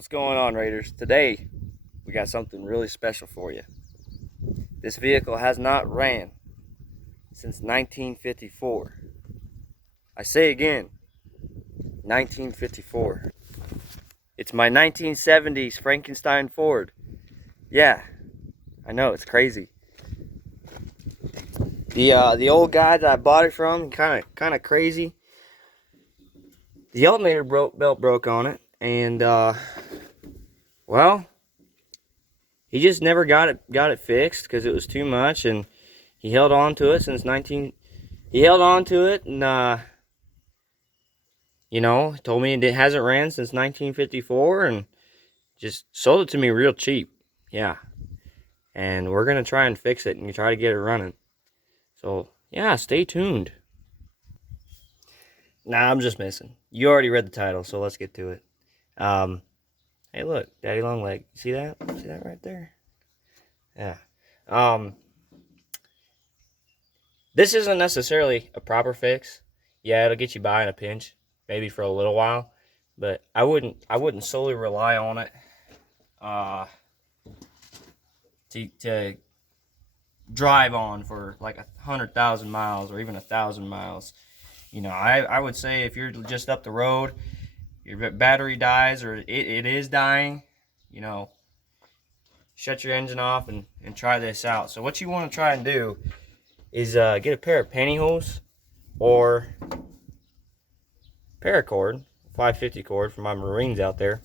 What's going on, Raiders? Today we got something really special for you. This vehicle has not ran since 1954. I say again, 1954. It's my 1970s Frankenstein Ford. Yeah, I know, it's crazy. The old guy that I bought it from, kind of crazy. The alternator belt broke on it, and well, he just never got it fixed because it was too much, and he held on to it He held on to it, and told me it hasn't ran since 1954, and just sold it to me real cheap. Yeah, and we're gonna try and fix it and try to get it running. So yeah, stay tuned. Nah, I'm just messing. You already read the title, so let's get to it. Hey, look, Daddy Longleg. See that? See that right there? Yeah. This isn't necessarily a proper fix. Yeah, it'll get you by in a pinch, maybe for a little while, but I wouldn't solely rely on it to drive on for like 100,000 miles or even 1,000 miles. I would say if you're just up the road, your battery dies or it is dying, shut your engine off and try this out. So what you want to try and do is get a pair of pantyhose or paracord, 550 cord for my Marines out there.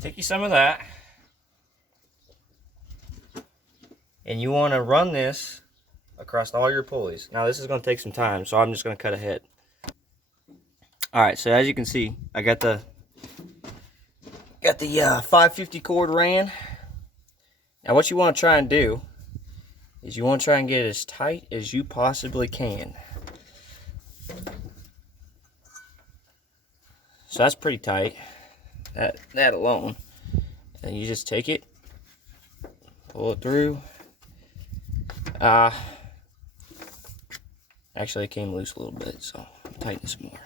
Take you some of that, and you want to run this across all your pulleys. Now this is going to take some time, so I'm just going to cut ahead. Alright, so as you can see, I got the 550 cord ran. Now what you want to try and do is you want to try and get it as tight as you possibly can. So that's pretty tight, that alone. And you just take it, pull it through. Actually it came loose a little bit, so tighten some more.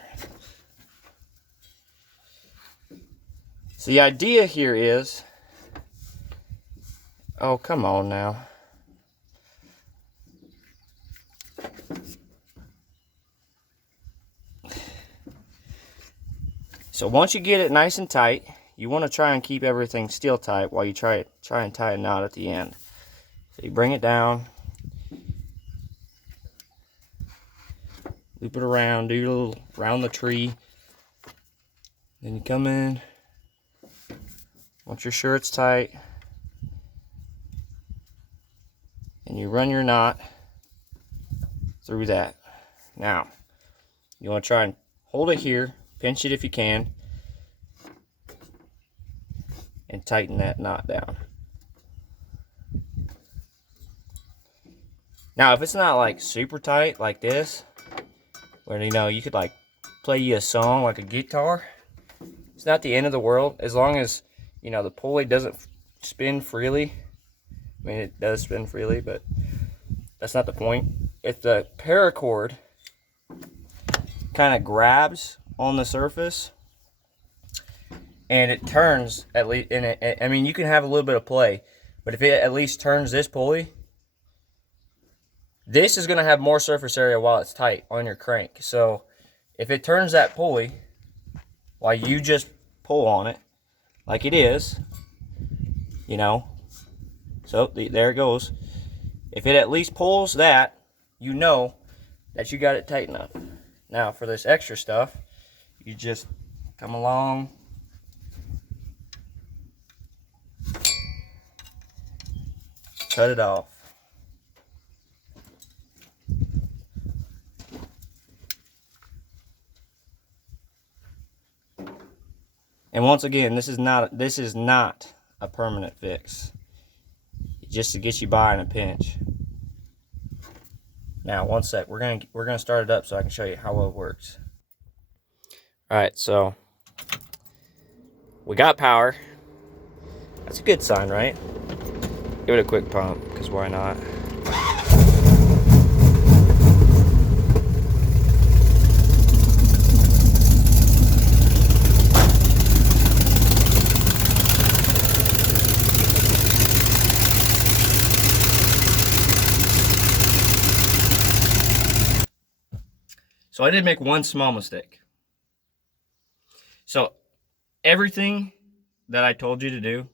So the idea here is, oh, come on now. So once you get it nice and tight, you want to try and keep everything steel tight while you try and tie a knot at the end. So you bring it down, loop it around, do your little round the tree. Then you come in. Once you're sure it's tight, and you run your knot through that. Now, you want to try and hold it here, pinch it if you can, and tighten that knot down. Now, if it's not like super tight like this, where you could like play you a song like a guitar, it's not the end of the world as long as the pulley doesn't spin freely. I mean, it does spin freely, but that's not the point. If the paracord kind of grabs on the surface and it turns at least, I mean, you can have a little bit of play, but if it at least turns this pulley, this is going to have more surface area while it's tight on your crank. So if it turns that pulley while you just pull on it, like it is, so there it goes. If it at least pulls that, you know that you got it tight enough. Now for this extra stuff, you just come along, cut it off. And once again, this is not a permanent fix. Just to get you by in a pinch. Now, one sec. We're gonna start it up so I can show you how well it works. All right, so we got power. That's a good sign, right? Give it a quick pump, because why not? So I did make one small mistake. So everything that I told you to do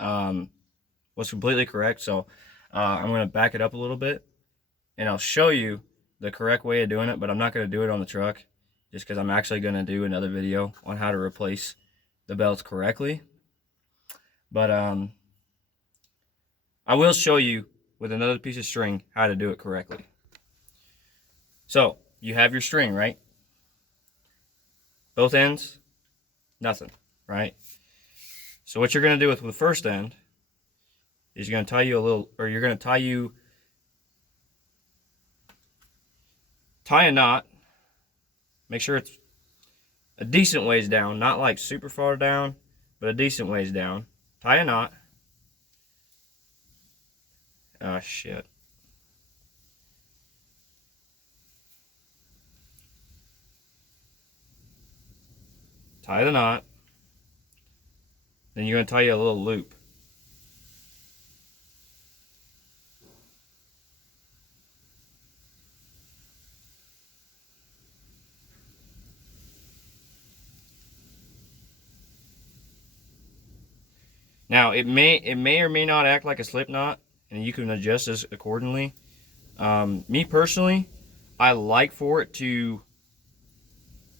was completely correct. So I'm going to back it up a little bit, and I'll show you the correct way of doing it, but I'm not going to do it on the truck just because I'm actually going to do another video on how to replace the belts correctly. But I will show you with another piece of string how to do it correctly. So you have your string, right? Both ends, nothing, right? So what you're going to do with the first end is you're going to tie you a little, or you're going to tie a knot. Make sure it's a decent ways down, not like super far down, but a decent ways down. Tie a knot. Oh, shit. Tie the knot. Then you're going to tie you a little loop. Now, it may or may not act like a slip knot, and you can adjust this accordingly. Me personally, I like for it to,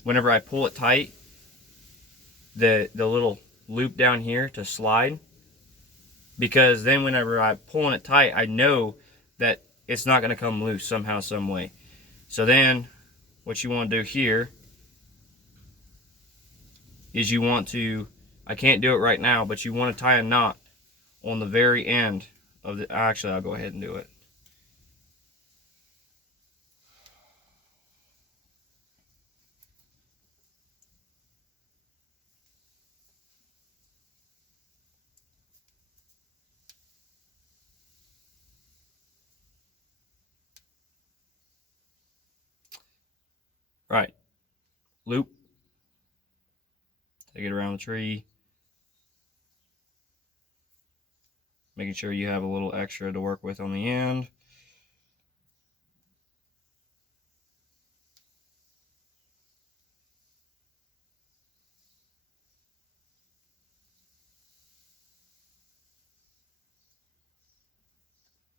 whenever I pull it tight, the little loop down here to slide, because then whenever I'm pulling it tight, I know that it's not going to come loose somehow, some way. So then what you want to do here is you want to, I can't do it right now, but you want to tie a knot on the very end of the, actually I'll go ahead and do it. Right, loop, take it around the tree, making sure you have a little extra to work with on the end.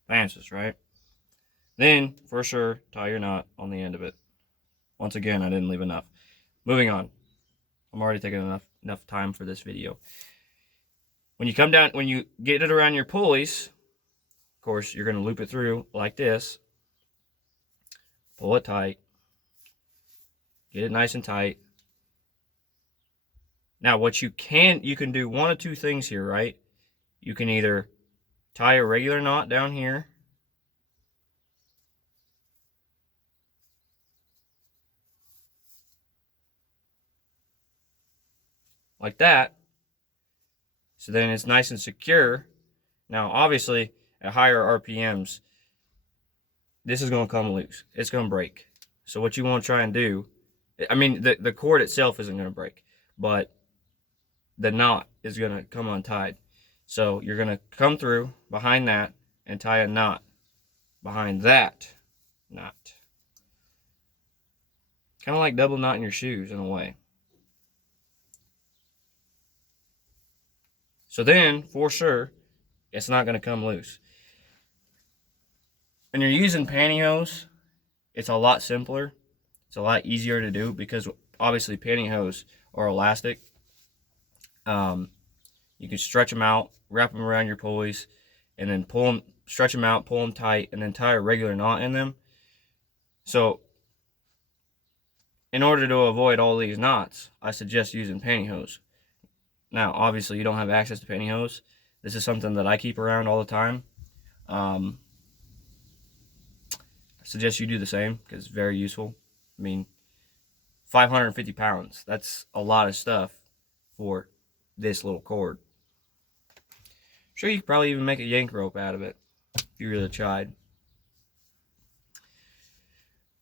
Answers, right? Then, for sure, tie your knot on the end of it. Once again, I didn't leave enough. Moving on. I'm already taking enough time for this video. When you come down, when you get it around your pulleys, of course, you're going to loop it through like this. Pull it tight. Get it nice and tight. Now, what you can do one of two things here, right? You can either tie a regular knot down here, like that. So then it's nice and secure. Now, obviously, at higher RPMs, this is going to come loose. It's going to break. So what you want to try and do, I mean, the cord itself isn't going to break, but the knot is going to come untied. So you're going to come through behind that and tie a knot behind that knot. Kind of like double knotting your shoes in a way. So then, for sure, it's not going to come loose. When you're using pantyhose, it's a lot simpler. It's a lot easier to do because obviously pantyhose are elastic. You can stretch them out, wrap them around your pulleys, and then pull them, stretch them out, pull them tight, and then tie a regular knot in them. So in order to avoid all these knots, I suggest using pantyhose. Now, obviously, you don't have access to pantyhose. This is something that I keep around all the time. I suggest you do the same because it's very useful. I mean, 550 pounds. That's a lot of stuff for this little cord. I'm sure you could probably even make a yank rope out of it if you really tried.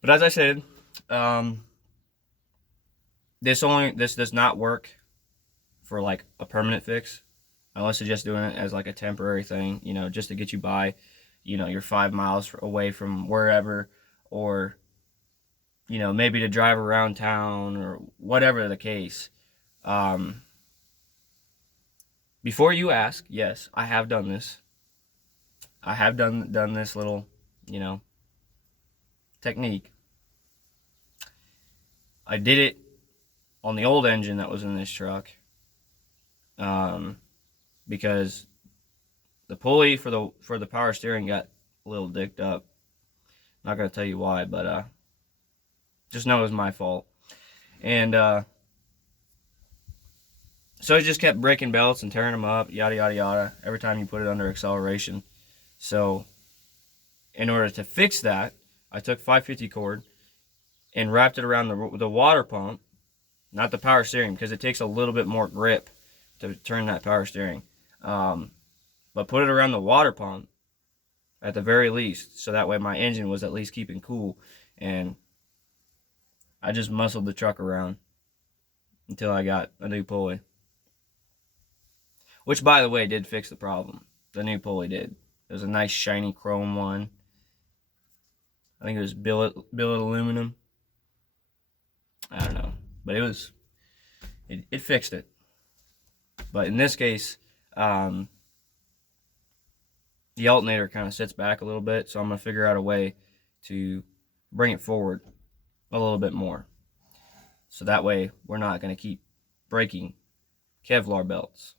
But as I said, this does not work for like a permanent fix. I would suggest doing it as like a temporary thing, you know, just to get you by, you know, you're 5 miles away from wherever, or you know, maybe to drive around town or whatever the case. Before you ask, yes, I have done this. I have done this little, you know, technique. I did it on the old engine that was in this truck, because the pulley for the power steering got a little dicked up. Not gonna tell you why, but just know it was my fault. And so it just kept breaking belts and tearing them up, yada yada yada, every time you put it under acceleration. So in order to fix that, I took 550 cord and wrapped it around the water pump, not the power steering, because it takes a little bit more grip to turn that power steering. But put it around the water pump at the very least, so that way my engine was at least keeping cool. And I just muscled the truck around until I got a new pulley. Which, by the way, did fix the problem. The new pulley did. It was a nice shiny chrome one. I think it was billet aluminum. I don't know. But it fixed it. But in this case, the alternator kind of sits back a little bit, so I'm going to figure out a way to bring it forward a little bit more. So that way, we're not going to keep breaking Kevlar belts.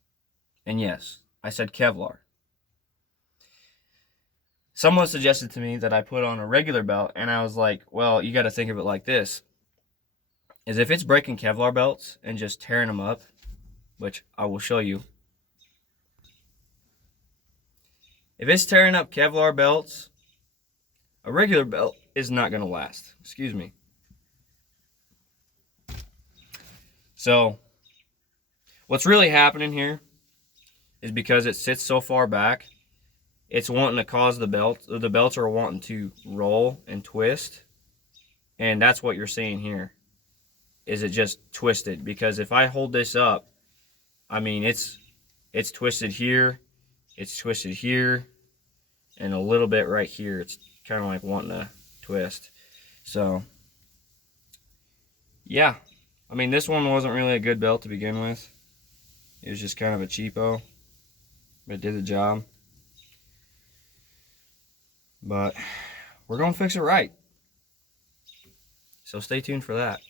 And yes, I said Kevlar. Someone suggested to me that I put on a regular belt, and I was like, well, you got to think of it like this. Is if it's breaking Kevlar belts and just tearing them up, which I will show you. If it's tearing up Kevlar belts, a regular belt is not going to last. Excuse me. So, what's really happening here is because it sits so far back, it's wanting to cause the belts are wanting to roll and twist. And that's what you're seeing here, is it just twisted. Because if I hold this up, I mean, it's twisted here, it's twisted here, and a little bit right here. It's kind of like wanting to twist. So, yeah. I mean, this one wasn't really a good belt to begin with. It was just kind of a cheapo, but it did the job. But we're going to fix it right. So stay tuned for that.